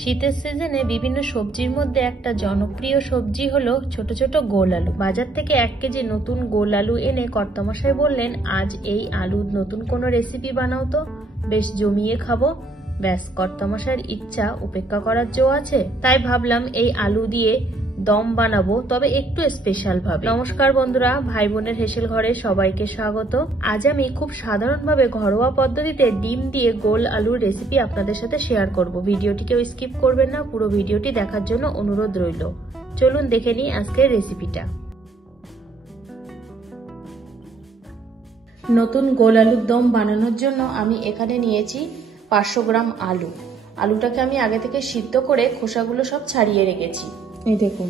শীতের সিজনে বিভিন্ন সবজির মধ্যে একটা জনপ্রিয় সবজি হলো ছোট ছোট গোল আলু। বাজার থেকে 1 কেজি নতুন গোল আলু এনে কর্তামশাই বললেন, আজ এই আলুর নতুন কোনো রেসিপি বানাও তো, বেশ জমিয়ে খাবো। ব্যাস, কর্তামশাইয়ের ইচ্ছা উপেক্ষা করার জো আছে। তাই ভাবলাম এই আলু দিয়ে দম বানাবো, তবে একটু স্পেশাল ভাবে। নমস্কার বন্ধুরা, ভাই বোনের হেসেল ঘরে সবাইকে স্বাগত। আজ আমি খুব সাধারণভাবে ঘরোয়া পদ্ধতিতে ডিম দিয়ে গোল আলুর রেসিপি আপনাদের সাথে শেয়ার করব। ভিডিওটিকেও স্কিপ করবেন না, পুরো ভিডিওটি দেখার জন্য অনুরোধ রইল। চলুন দেখে নিই আজকের রেসিপিটা। নতুন গোল আলুর দম বানানোর জন্য আমি এখানে নিয়েছি 500 গ্রাম আলু। আলুটাকে আমি আগে থেকে সিদ্ধ করে খোসাগুলো সব ছাড়িয়ে রেখেছি। এই দেখুন,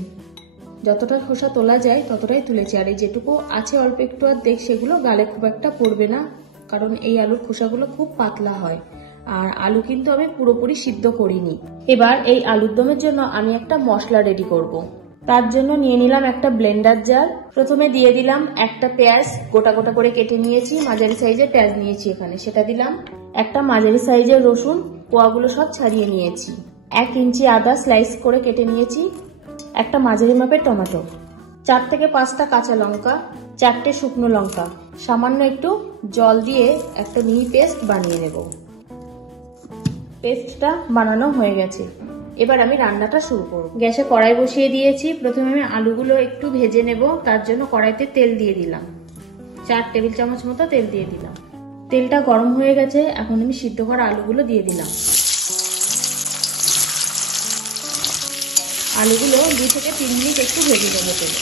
যতটা খোসা তোলা যায় ততটাই তুলেছি, আর এই যেটুকু আছে অল্প একটু অর্ধেক সেগুলো গালে খুব একটা পড়বে না, কারণ এই আলুর খোসাগুলো খুব পাতলা হয়। আর আলু কিন্তু আমি পুরোপুরি সিদ্ধ করিনি। এবার এই আলুর দমের জন্য আমি একটা মশলা রেডি করব। তার জন্য নিয়ে নিলাম একটা ব্লেন্ডার জার। প্রথমে দিয়ে দিলাম একটা পেঁয়াজ, গোটা গোটা করে কেটে নিয়েছি, মাঝারি সাইজের পেঁয়াজ নিয়েছি এখানে, সেটা দিলাম। একটা মাঝারি সাইজের রসুন, কোয়াগুলো সব ছাড়িয়ে নিয়েছি। 1 ইঞ্চি আদা স্লাইস করে কেটে নিয়েছি। একটা মাঝারি মাপের টমেটো, 4 থেকে 5টা কাঁচা লঙ্কা, 4টে শুকনো লঙ্কা, সামান্য একটু জল দিয়ে একটা মিহি পেস্ট বানিয়ে নেব। পেস্টটা বানানো হয়ে গেছে, এবার আমি রান্নাটা শুরু করব। গ্যাসে কড়াই বসিয়ে দিয়েছি। প্রথমে আমি আলুগুলো একটু ভেজে নেব, তার জন্য কড়াইতে তেল দিয়ে দিলাম। 4 টেবিল চামচ মতো তেল দিয়ে দিলাম। তেলটা গরম হয়ে গেছে, এখন আমি সিদ্ধ করা আলুগুলো দিয়ে দিলাম। আলুগুলো 2 থেকে 3 মিনিট একটু ভেজে নেবো তেলে।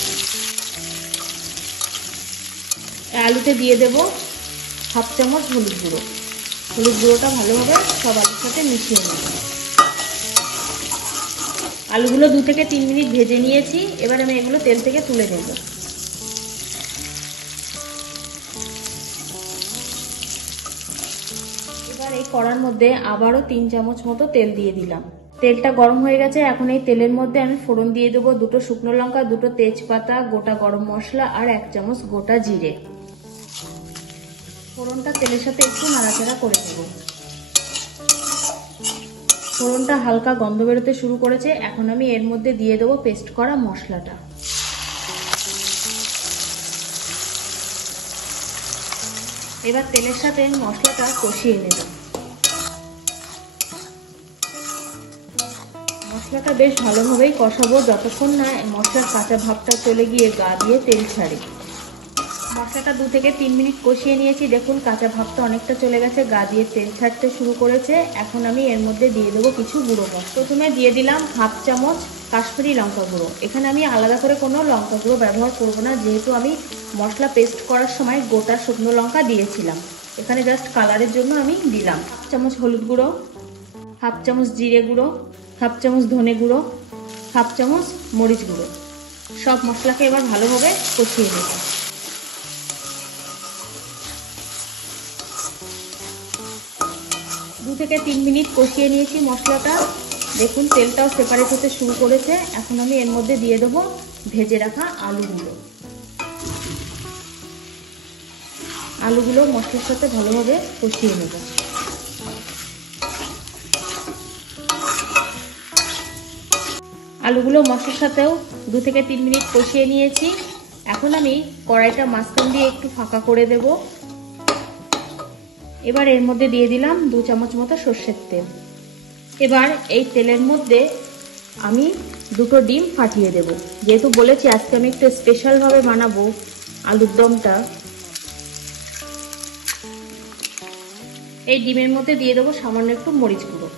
আলুতে দিয়ে দেব 1/2 চামচ হলুদ গুঁড়ো। হলুদ গুঁড়োটা ভালোভাবে সব আলুর সাথে মিশিয়ে নেব। আলুগুলো 2 থেকে 3 মিনিট ভেজে নিয়েছি, এবার আমি এগুলো তেল থেকে তুলে নেব। এবার এই কড়ার মধ্যে আবারও 3 চামচ মতো তেল দিয়ে দিলাম। তেলটা গরম হয়ে গেছে, এখন এই তেলের মধ্যে আমি ফোড়ন দিয়ে দেবো 2টো শুকনো লঙ্কা, 2টো তেজপাতা, গোটা গরম মশলা আর 1 চামচ গোটা জিরে। ফোড়নটা তেলের সাথে একটু নাড়াচাড়া করে দেবো। ফোড়নটা হালকা গন্ধ বেরোতে শুরু করেছে, এখন আমি এর মধ্যে দিয়ে দেবো পেস্ট করা মশলাটা। এবার তেলের সাথে মশলাটা কষিয়ে নেব। মশলাটা বেশ ভালোভাবেই কষাবো, যতক্ষণ না মশলার কাঁচা ভাবটা চলে গিয়ে গা দিয়ে তেল ছাড়ে। মশলাটা 2 থেকে 3 মিনিট কষিয়ে নিয়েছি। দেখুন, কাঁচা ভাবটা অনেকটা চলে গেছে, গা দিয়ে তেল ছাড়তে শুরু করেছে। এখন আমি এর মধ্যে দিয়ে দেবো কিছু গুঁড়ো মশলা। প্রথমে দিয়ে দিলাম 1/2 চামচ কাশ্মীরি লঙ্কা গুঁড়ো। এখানে আমি আলাদা করে কোনো লঙ্কা গুঁড়ো ব্যবহার করব না, যেহেতু আমি মশলা পেস্ট করার সময় গোটা শুকনো লঙ্কা দিয়েছিলাম। এখানে জাস্ট কালারের জন্য আমি দিলাম। 1/2 চামচ হলুদ গুঁড়ো, 1/2 চামচ জিরে গুঁড়ো, 1/2 চামচ ধনে গুঁড়ো, 1/2 চামচ মরিচ গুঁড়ো। সব মশলাকে এবার ভালোভাবে কষিয়ে নেব। 2 থেকে 3 মিনিট কষিয়ে নিয়েছি মশলাটা। দেখুন, তেলটাও সেপারেট হতে শুরু করেছে। এখন আমি এর মধ্যে দিয়ে দেবো ভেজে রাখা আলুগুলো। আলুগুলো মশলার সাথে ভালোভাবে কষিয়ে নেব। আলুগুলো মশলার সাথেও 2 থেকে 3 মিনিট কষিয়ে নিয়েছি। এখন আমি কড়াইটা মাঝখান দিয়ে একটু ফাঁকা করে দেব। এবার এর মধ্যে দিয়ে দিলাম 2 চামচ মতো সর্ষের তেল। এবার এই তেলের মধ্যে আমি 2টো ডিম ফাটিয়ে দেব। যেহেতু বলেছি আজকে আমি একটু স্পেশালভাবে বানাবো আলুর দমটা, এই ডিমের মধ্যে দিয়ে দেবো সামান্য একটু মরিচ গুঁড়ো।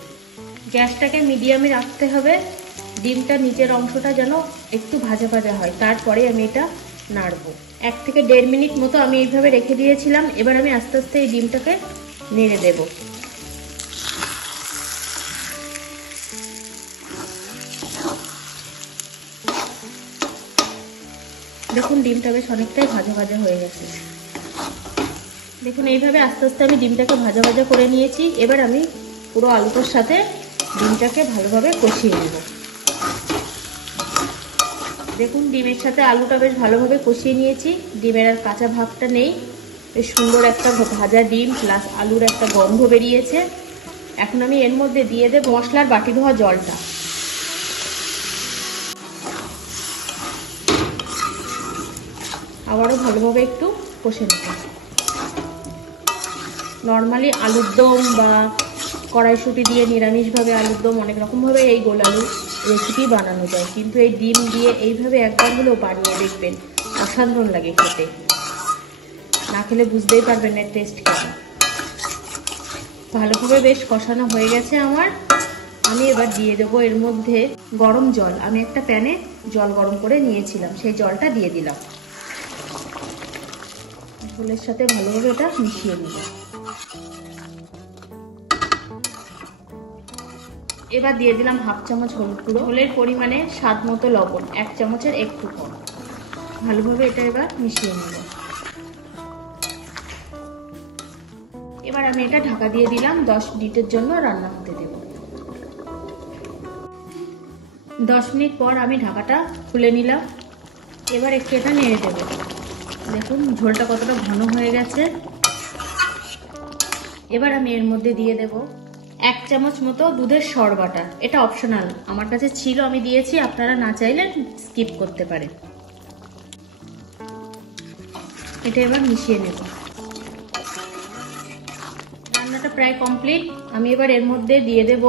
গ্যাসটাকে মিডিয়ামে রাখতে হবে, ডিমটা নিচের অংশটা যেন একটু ভাজা ভাজা হয়, তারপরে আমি এটা নাড়বো। 1 থেকে 1.5 মিনিট মতো আমি এইভাবে রেখে দিয়েছিলাম। এবার আমি আস্তে আস্তে এই ডিমটাকে নেড়ে দেব। দেখুন, ডিমটা বেশ অনেকটাই ভাজা ভাজা হয়ে গেছে। দেখুন, এইভাবে আস্তে আস্তে আমি ডিমটাকে ভাজা ভাজা করে নিয়েছি। এবার আমি পুরো আলুটার সাথে ডিমটাকে ভালোভাবে কষিয়ে নেব। দেখুন, ডিমের সাথে আলুটা বেশ ভালোভাবে কষিয়ে নিয়েছি। ডিমের আর কাঁচা ভাবটা নেই, বেশ সুন্দর একটা ভাজা ডিম প্লাস আলুর একটা গন্ধ বেরিয়েছে। এখন আমি এর মধ্যে দিয়ে দেব মশলার বাটি ধোয়া জলটা। আবারও ভালোভাবে একটু কষে নেব। নর্মালি আলুর দম বা কড়াইশুঁটি দিয়ে নিরামিষভাবে আলুর দম অনেক রকমভাবে এই গোল আলু রেসিপি বানানো যায়, কিন্তু এই ডিম দিয়ে এইভাবে একবার হলেও বানিয়ে দেখবেন, অসাধারণ লাগে খেতে। না খেলে বুঝতেই পারবেন না টেস্ট কেমন। ভালোভাবে বেশ কষানো হয়ে গেছে আমার। আমি এবার দিয়ে দেবো এর মধ্যে গরম জল। আমি একটা প্যানে জল গরম করে নিয়েছিলাম, সেই জলটা দিয়ে দিলাম। ঝোলের সাথে ভালোভাবে এটা মিশিয়ে নেব। এবার দিয়ে দিলাম হাফ চামচ হলুদ গুঁড়ো, ঝোলের পরিমাণে স্বাদ মতো লবণ, 1 চামচের একটু কম। ভালোভাবে এটা এবার মিশিয়ে নেব। এবার আমি এটা ঢাকা দিয়ে দিলাম, 10 মিনিটের জন্য রান্না হতে দেব। 10 মিনিট পর আমি ঢাকাটা খুলে নিলাম। এবার একটু এটা নেড়ে দেব। দেখুন ঝোলটা কতটা ঘন হয়ে গেছে। এবার আমি এর মধ্যে দিয়ে দেব 1 চামচ মতো দুধের সর বাটা। এটা অপশনাল, আমার কাছে ছিল আমি দিয়েছি, আপনারা না চাইলে স্কিপ করতে পারেন। এটা এবার মিশিয়ে নেব। রান্নাটা প্রায় কমপ্লিট। আমি এবার এর মধ্যে দিয়ে দেব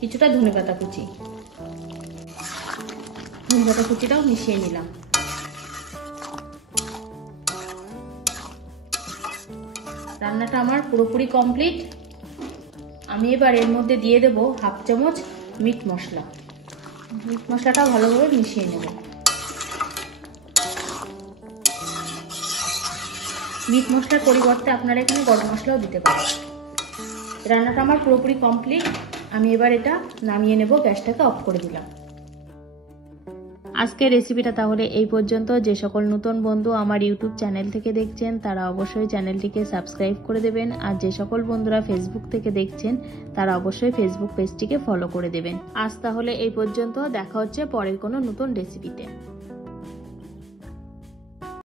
কিছুটা ধনেপাতা কুচি। ধনেপাতা কুচিটাও মিশিয়ে নিলাম। রান্নাটা আমার পুরোপুরি কমপ্লিট। আমি এবার এর মধ্যে দিয়ে দেব হাফ চামচ মিট মশলা। মিট মশলাটা ভালোভাবে মিশিয়ে নেব। মিট মশলার পরিবর্তে আপনারা এখানে গরম মশলাও দিতে পারেন। রান্নাটা আমার পুরোপুরি কমপ্লিট। আমি এবার এটা নামিয়ে নেব, গ্যাসটাকে অফ করে দিলাম। আজকের রেসিপিটা তাহলে এই পর্যন্ত। যে সকল নতুন বন্ধু আমার ইউটিউব চ্যানেল থেকে দেখছেন তারা অবশ্যই চ্যানেলটিকে সাবস্ক্রাইব করে দেবেন, আর যে সকল বন্ধুরা ফেসবুক থেকে দেখছেন তারা অবশ্যই ফেসবুক পেজটিকে ফলো করে দেবেন। আজ তাহলে এই পর্যন্ত, দেখা হচ্ছে পরের কোনো নতুন রেসিপিতে।